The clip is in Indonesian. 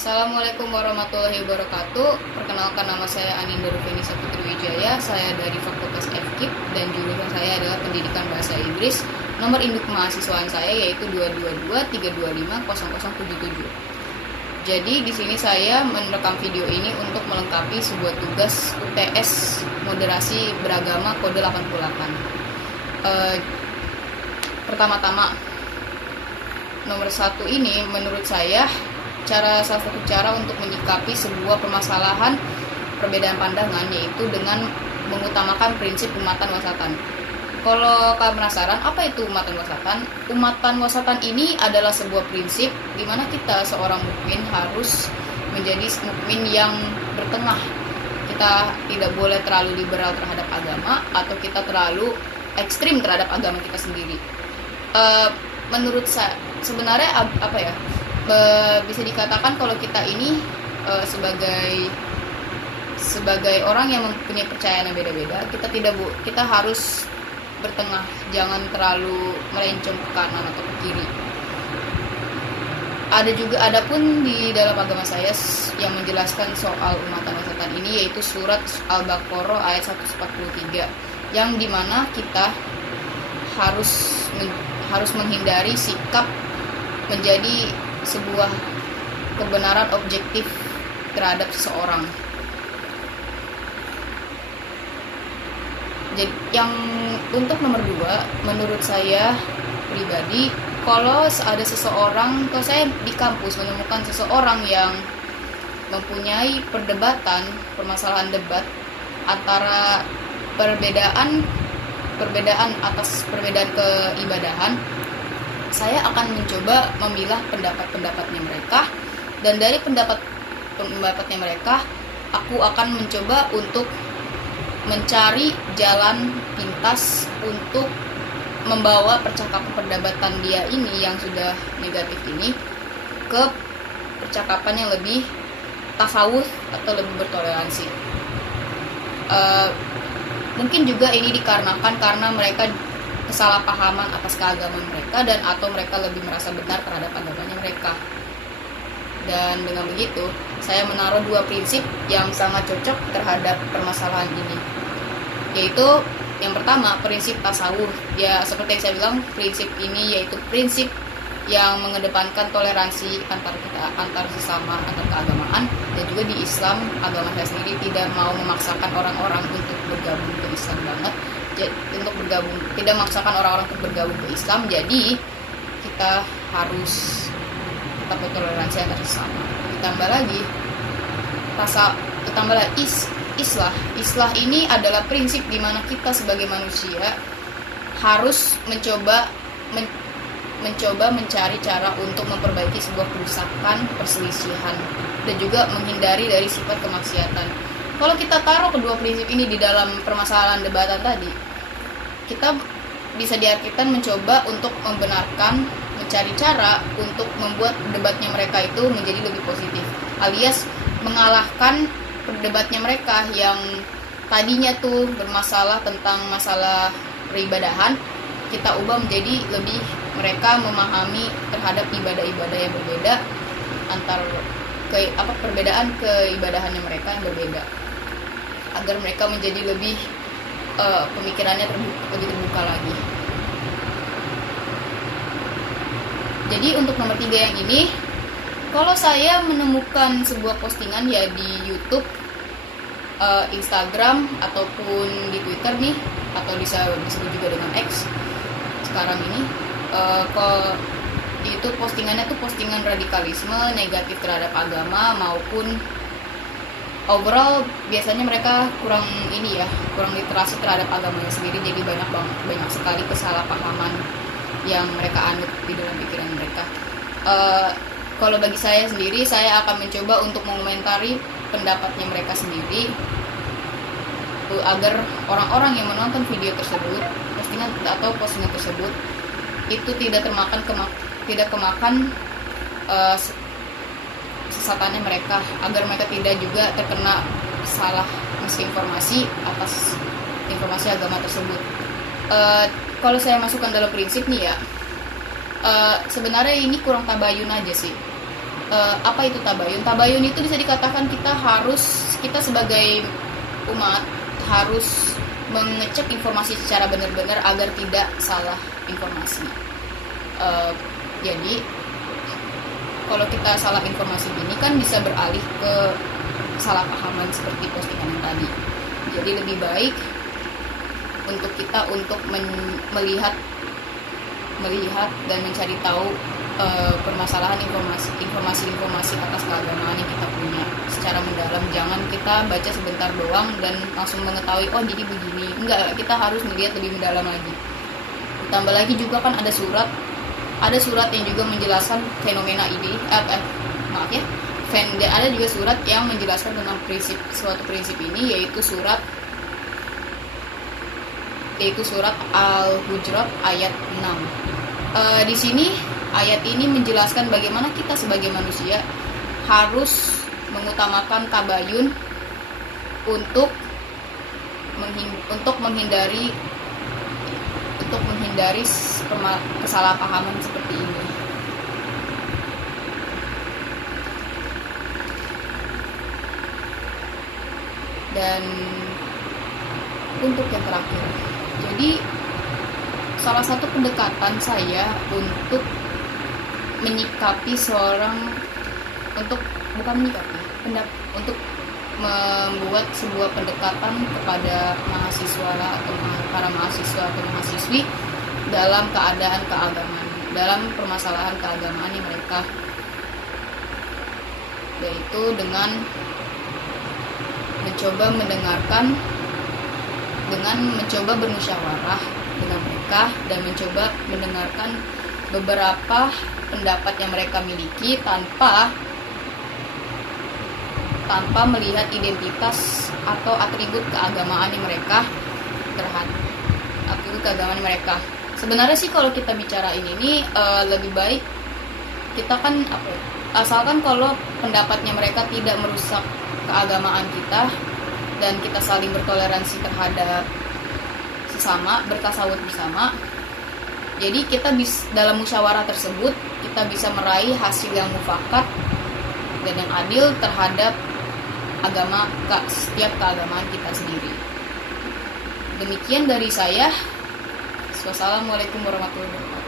Assalamualaikum warahmatullahi wabarakatuh. Perkenalkan, nama saya Aninda Rufinisa Putri Wijaya. Saya dari Fakultas FKIP dan jurusan saya adalah Pendidikan Bahasa Inggris. Nomor induk kemahasiswaan saya yaitu 222-325-0077. Jadi di sini saya merekam video ini untuk melengkapi sebuah tugas UTS Moderasi Beragama kode 88. Pertama-tama, nomor 1 ini menurut saya salah satu cara untuk menyikapi sebuah permasalahan perbedaan pandangan yaitu dengan mengutamakan prinsip umatan wasatan. Kalau kalian penasaran apa itu umatan wasatan? Umatan wasatan ini adalah sebuah prinsip di mana kita seorang mukmin harus menjadi mukmin yang bertengah. Kita tidak boleh terlalu liberal terhadap agama atau kita terlalu ekstrim terhadap agama kita sendiri. Menurut saya sebenarnya bisa dikatakan kalau kita ini sebagai orang yang mempunyai percayaan yang beda-beda, kita harus bertengah, jangan terlalu melencong ke kanan atau ke kiri. Ada pun di dalam agama saya yang menjelaskan soal umatan wasatan ini, yaitu surat Al-Baqarah ayat 143, yang dimana kita harus menghindari sikap menjadi sebuah kebenaran objektif terhadap seseorang. Jadi yang untuk nomor 2, menurut saya pribadi, kalau ada seseorang, kalau saya di kampus menemukan seseorang yang mempunyai permasalahan debat antara perbedaan atas perbedaan keibadahan, saya akan mencoba memilah pendapat-pendapatnya mereka, dan dari pendapatnya mereka, aku akan mencoba untuk mencari jalan pintas untuk membawa percakapan perdebatan dia ini yang sudah negatif ini ke percakapan yang lebih tasawuf atau lebih bertoleransi. Mungkin juga ini dikarenakan karena mereka kesalahpahaman atas keagamaan mereka dan atau mereka lebih merasa benar terhadap agamanya mereka. Dan dengan begitu, saya menaruh 2 prinsip yang sangat cocok terhadap permasalahan ini. Yaitu yang pertama, prinsip tasawuf. Ya, seperti yang saya bilang, prinsip ini yaitu prinsip yang mengedepankan toleransi antar sesama, antar keagamaan, dan juga di Islam, agama saya sendiri tidak mau memaksakan orang-orang untuk bergabung ke Islam banget. Tidak memaksakan orang-orang untuk bergabung ke Islam, jadi kita harus tetap bertoleransi antar sesama. Ditambah lagi islah ini adalah prinsip di mana kita sebagai manusia harus mencoba mencari cara untuk memperbaiki sebuah kerusakan, perselisihan, dan juga menghindari dari sifat kemaksiatan. Kalau kita taruh kedua prinsip ini di dalam permasalahan debatan tadi, kita bisa diartikan mencoba untuk membenarkan, mencari cara untuk membuat debatnya mereka itu menjadi lebih positif, alias mengalahkan debatnya mereka yang tadinya tuh bermasalah tentang masalah peribadahan, kita ubah menjadi lebih mereka memahami terhadap ibadah-ibadah yang berbeda, perbedaan keibadahannya mereka yang berbeda, agar mereka menjadi lebih pemikirannya lebih terbuka lagi. Jadi untuk nomor 3 yang ini, kalau saya menemukan sebuah postingan ya di YouTube, Instagram, ataupun di Twitter nih, atau disebut juga dengan X sekarang ini, kalau itu postingannya tuh postingan radikalisme negatif terhadap agama maupun overall biasanya mereka kurang literasi terhadap agamanya sendiri, jadi banyak sekali kesalahpahaman yang mereka anut di dalam pikiran mereka. Kalau bagi saya sendiri, saya akan mencoba untuk mengomentari pendapatnya mereka sendiri, agar orang-orang yang menonton video tersebut, postingan tersebut itu tidak kemakan sesatannya mereka, agar mereka tidak juga terkena salah misinformasi atas informasi agama tersebut. Kalau saya masukkan dalam prinsip nih ya, sebenarnya ini kurang tabayun aja sih. Apa itu tabayun? Tabayun itu bisa dikatakan kita sebagai umat harus mengecek informasi secara benar-benar agar tidak salah informasi. Jadi kalau kita salah informasi ini kan bisa beralih ke kesalahpahaman seperti postingan yang tadi. Jadi lebih baik untuk kita melihat dan mencari tahu permasalahan informasi atas keagamaan yang kita punya secara mendalam. Jangan kita baca sebentar doang dan langsung mengetahui oh jadi begini. Enggak, kita harus melihat lebih mendalam lagi. Tambah lagi juga kan ada surat yang juga menjelaskan fenomena ini. Ada juga surat yang menjelaskan tentang suatu prinsip ini, yaitu surat Al-Hujurat ayat 6. Di sini ayat ini menjelaskan bagaimana kita sebagai manusia harus mengutamakan tabayun untuk menghindari kesalahpahaman seperti ini. Dan untuk yang terakhir, jadi salah satu pendekatan saya untuk menyikapi untuk membuat sebuah pendekatan kepada mahasiswa atau para mahasiswa atau mahasiswi dalam keadaan keagamaan, dalam permasalahan keagamaan yang mereka, yaitu dengan mencoba mendengarkan, dengan mencoba bermusyawarah dengan mereka dan mencoba mendengarkan beberapa pendapat yang mereka miliki tanpa melihat identitas atau atribut keagamaan yang mereka Sebenarnya sih kalau kita bicara ini lebih baik kita kan asalkan kalau pendapatnya mereka tidak merusak keagamaan kita dan kita saling bertoleransi terhadap sesama, bertasawuf bersama. Jadi kita dalam musyawarah tersebut kita bisa meraih hasil yang mufakat dan yang adil terhadap setiap keagamaan kita sendiri. Demikian dari saya. Wassalamualaikum warahmatullahi wabarakatuh.